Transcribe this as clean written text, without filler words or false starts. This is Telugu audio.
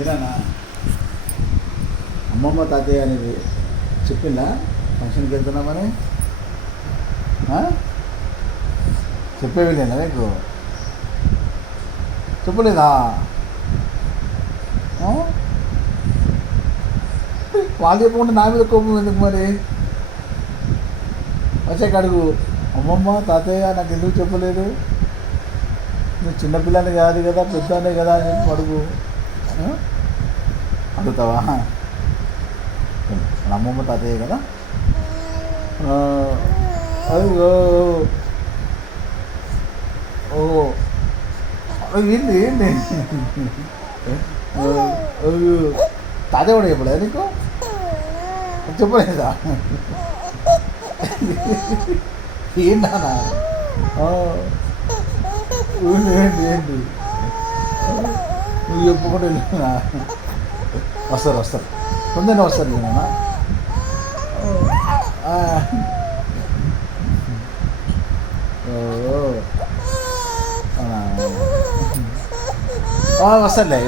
ఏనా అమ్మమ్మ తాతయ్య అనేది చెప్పిందా ఫంక్షన్కి వెళ్తున్నామని? చెప్పేవి లేదా నీకు? చెప్పలేదా? వాళ్ళు చెప్పకుండా నా మీద కోపం ఎందుకు మరి? వచ్చాక అడుగు, అమ్మమ్మ తాతయ్య నాకు ఎందుకు చెప్పలేదు? నువ్వు చిన్నపిల్లని కాదు కదా, పెద్దనే కదా అని చెప్పి అడుగు. అడుగుతావా? అమ్మమ్మ తాతయ్య కదా. అయ్యో ఓ ఏంటి ఏంటి తాతయ్య కూడా చెప్పలేదా నీకు? చెప్పలేదా? ఏంటన్నా ఏంటి ఏంటి నువ్వు చెప్పుకుంటూ వెళ్ళినా? వస్తారు తొందరనే వస్తారు నేనన్నా. వస్తారులే.